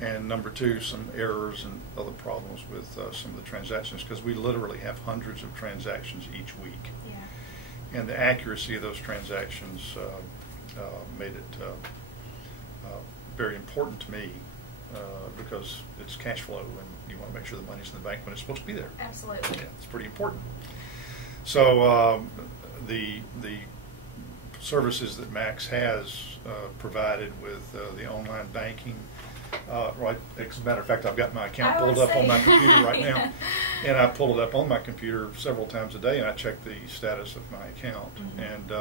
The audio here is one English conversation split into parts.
and number two, some errors and other problems with some of the transactions, because we literally have hundreds of transactions each week. Yeah. And the accuracy of those transactions made it very important to me because it's cash flow, and you want to make sure the money's in the bank when it's supposed to be there. Absolutely. Yeah, it's pretty important. So the services that Max has provided with the online banking, right, as a matter of fact, I've got my account pulled up on my computer right now, and I pull it up on my computer several times a day, and I check the status of my account. Mm-hmm. And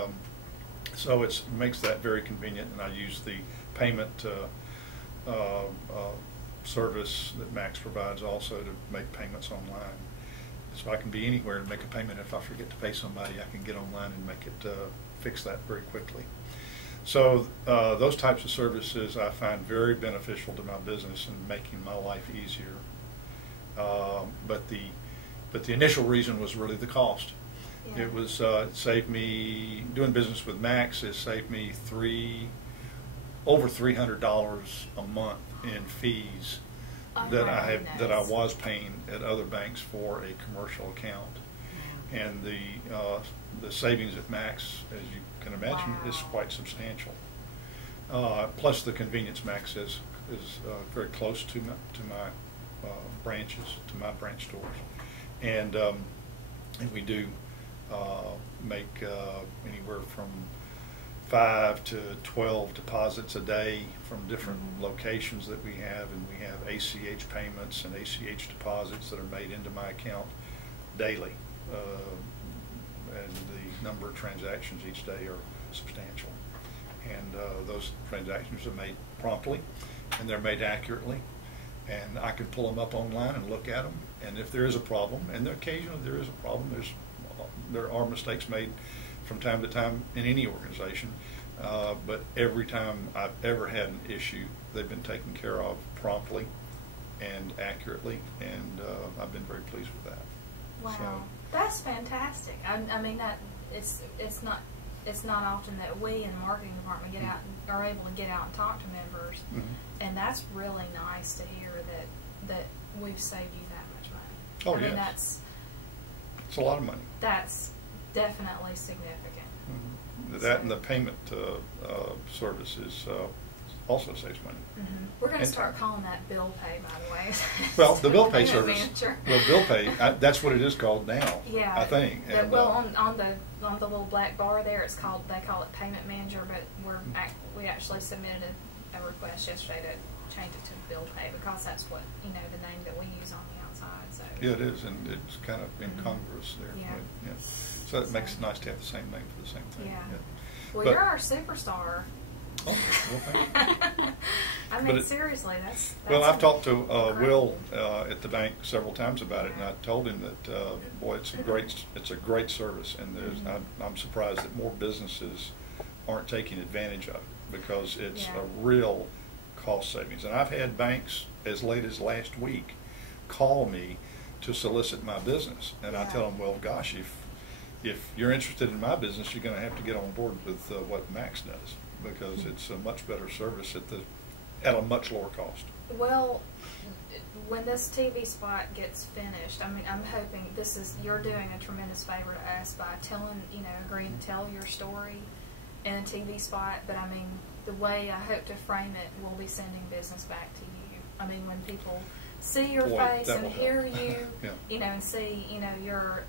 so it makes that very convenient, and I use the payment service that Max provides also to make payments online. So I can be anywhere and make a payment. If I forget to pay somebody, I can get online and make it fix that very quickly. So those types of services I find very beneficial to my business and making my life easier. But the initial reason was really the cost. Yeah. It was it saved me, doing business with Max has saved me over $300 a month in fees that I was paying at other banks for a commercial account. And the savings at Max, as you can imagine, is quite substantial. Plus the convenience Max is very close to my branches, to my branch stores, and we do make anywhere from 5 to 12 deposits a day from different locations that we have, and we have ACH payments and ACH deposits that are made into my account daily, and the number of transactions each day are substantial, and those transactions are made promptly and they're made accurately, and I can pull them up online and look at them, and if there is a problem, and occasionally there is a problem, there are mistakes made from time to time in any organization, but every time I've ever had an issue, they've been taken care of promptly and accurately, and I've been very pleased with that. Wow, so, that's fantastic. I mean, that it's not often that we in the marketing department are able to get out and talk to members, and that's really nice to hear that we've saved you that much money. Oh, I mean, yes. It's a lot of money. That's definitely significant. That and the payment services also saves money. We're going to start calling that bill pay, by the way. Well, the bill pay service. Manager. Well, bill pay. That's what it is called now. Yeah. I think. And, well, on the little black bar there, they call it payment manager, but we actually submitted a request yesterday to change it to bill pay, because that's what the name that we use on the outside. So. Yeah, it is, and it's kind of incongruous there. Yeah. But, yeah. So it makes it nice to have the same name for the same thing. Yeah. Yeah. Well, but, you're our superstar. Oh, well, thank you. I mean, seriously, that's well, I've talked to Will at the bank several times about it, and I told him that boy, it's a great service, and I'm surprised that more businesses aren't taking advantage of it, because it's a real cost savings. And I've had banks as late as last week call me to solicit my business, and I tell them, well, gosh, if you're interested in my business, you're going to have to get on board with what Max does, because it's a much better service at a much lower cost. Well, when this TV spot gets finished, I mean, I'm hoping you're doing a tremendous favor to us by agreeing to tell your story in a TV spot. But I mean, the way I hope to frame it, we'll be sending business back to you. I mean, when people see your face and hear you, and see, you're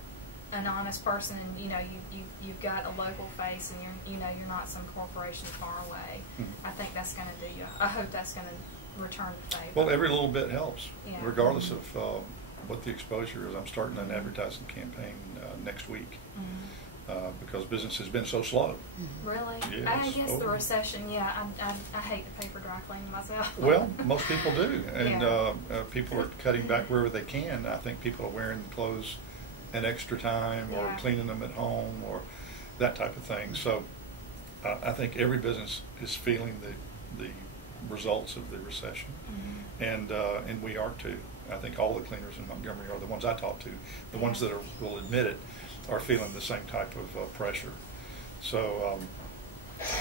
an honest person, and you've got a local face, and you're not some corporation far away. I think that's going to do you. I hope that's going to return the favor. Well, every little bit helps, regardless of what the exposure is. I'm starting an advertising campaign next week because business has been so slow. Really? Yes. I guess the recession. Yeah, I hate the paper dry cleaning myself. Well, most people do, and people are cutting back wherever they can. I think people are wearing clothes an extra time, or cleaning them at home, or that type of thing. So I think every business is feeling the results of the recession, and we are too. I think all the cleaners in Montgomery, are the ones I talk to, the ones that will admit it, are feeling the same type of pressure. So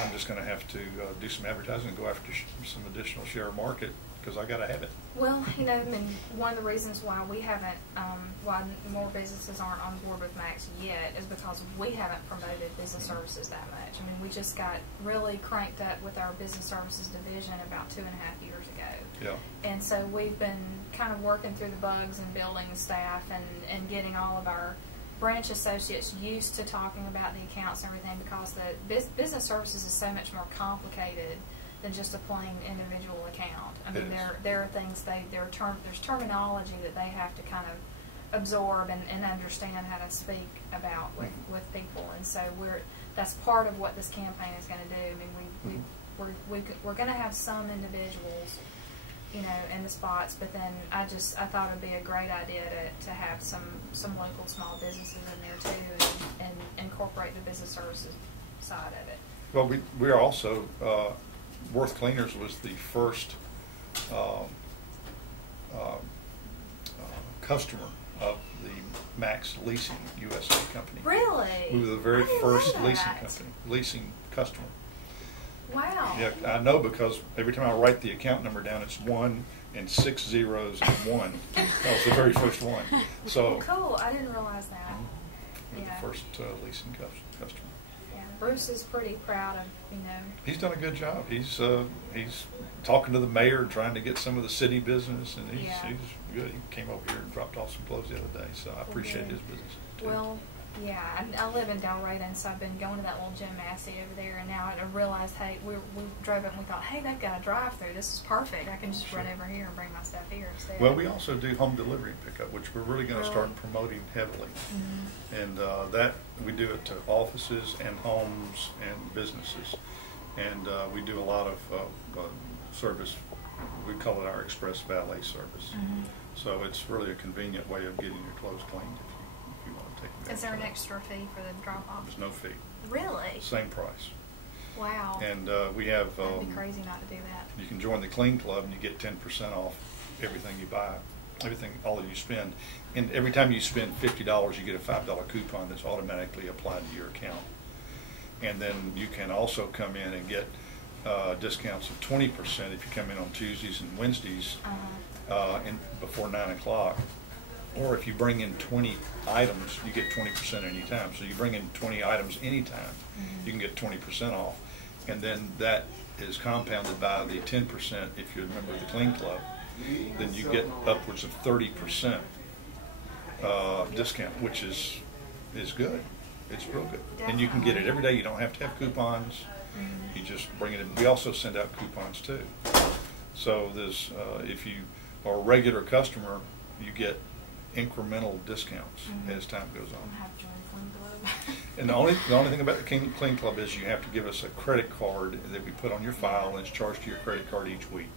I'm just going to have to do some advertising and go after some additional share of market, because I got to have it. Well, you know, I mean, one of the reasons why we haven't, why more businesses aren't on board with Max yet is because we haven't promoted business services that much. I mean, we just got really cranked up with our business services division about 2.5 years ago. Yeah. And so we've been kind of working through the bugs and building the staff and getting all of our branch associates used to talking about the accounts and everything, because the business services is so much more complicated than just a plain individual account. I mean, there are things there's terminology that they have to kind of absorb and understand how to speak about with people, and so that's part of what this campaign is going to do. I mean, we're going to have some individuals, you know, in the spots, but then I thought it would be a great idea to have some local small businesses in there too, and incorporate the business services side of it. Well, we are also Worth Cleaners was the first customer of the Max Leasing USA company. Really? We were the very first leasing customer. Wow. Yeah, I know, because every time I write the account number down, it's 1 and 6 zeros and 1. That was the very first one. So cool. I didn't realize that. We're the first leasing customer. Yeah, Bruce is pretty proud of, you know. He's done a good job. He's talking to the mayor, trying to get some of the city business, and he's good. He came over here and dropped off some clothes the other day, so I appreciate his business too. Well, yeah, I live in Delray, and so I've been going to that little Jim Massey over there, and now I realized, hey, we drove up and we thought, hey, they've got a drive-through. This is perfect. I can just run over here and bring my stuff here instead. Well, we also do home delivery and pickup, which we're really going to start promoting heavily. And that we do it to offices and homes and businesses. And we do a lot of service. We call it our express valet service. So it's really a convenient way of getting your clothes cleaned if you want to take them. Is there an extra fee for the drop-off? There's no fee. Really? Same price. Wow. And we have... That'd be crazy not to do that. You can join the Clean Club and you get 10% off everything you buy, all that you spend. And every time you spend $50, you get a $5 coupon that's automatically applied to your account. And then you can also come in and get discounts of 20% if you come in on Tuesdays and Wednesdays before 9 o'clock. Or if you bring in 20 items, you get 20% anytime. So you bring in 20 items anytime, you can get 20% off. And then that is compounded by the 10% if you're a member of the Clean Club. Then you get upwards of 30% discount, which is good. It's real good. And you can get it every day. You don't have to have coupons. You just bring it in. We also send out coupons too. So there's, if you are a regular customer, you get incremental discounts as time goes on. And the only thing about the Clean Club is you have to give us a credit card that we put on your file, and it's charged to your credit card each week.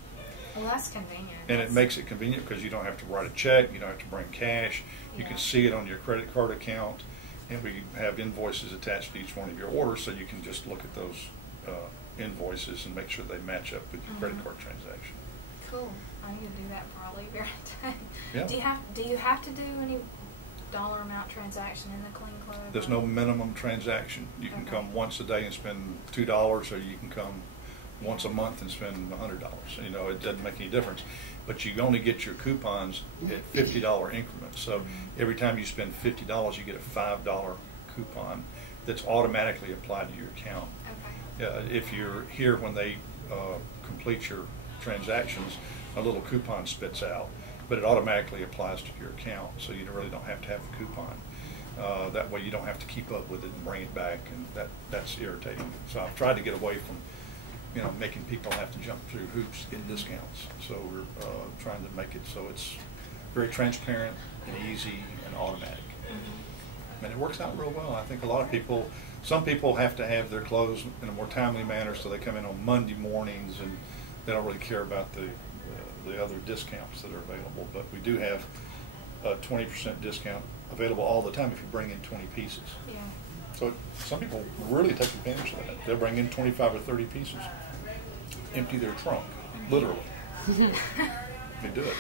Well, that's convenient. And it makes it convenient because you don't have to write a check, you don't have to bring cash. You can see it on your credit card account, and we have invoices attached to each one of your orders, so you can just look at those invoices and make sure they match up with your credit card transaction. Cool. I need to do that before I leave here today. Yeah. Do you have to do any dollar amount transaction in the Clean Club? There's no minimum transaction. You can come once a day and spend $2, or you can come once a month and spend $100. You know, it doesn't make any difference. But you only get your coupons at $50 increments. So every time you spend $50, you get a $5 coupon that's automatically applied to your account. If you're here when they complete your transactions, a little coupon spits out, but it automatically applies to your account, so you really don't have to have a coupon. That way you don't have to keep up with it and bring it back, and that's irritating. So I've tried to get away from, you know, making people have to jump through hoops to get discounts. So we're trying to make it so it's very transparent and easy and automatic. And it works out real well. I think a lot of people, some people have to have their clothes in a more timely manner, so they come in on Monday mornings and they don't really care about the other discounts that are available. But we do have a 20% discount available all the time if you bring in 20 pieces. Yeah. So some people really take advantage of that. They'll bring in 25 or 30 pieces, empty their trunk, literally. They do it.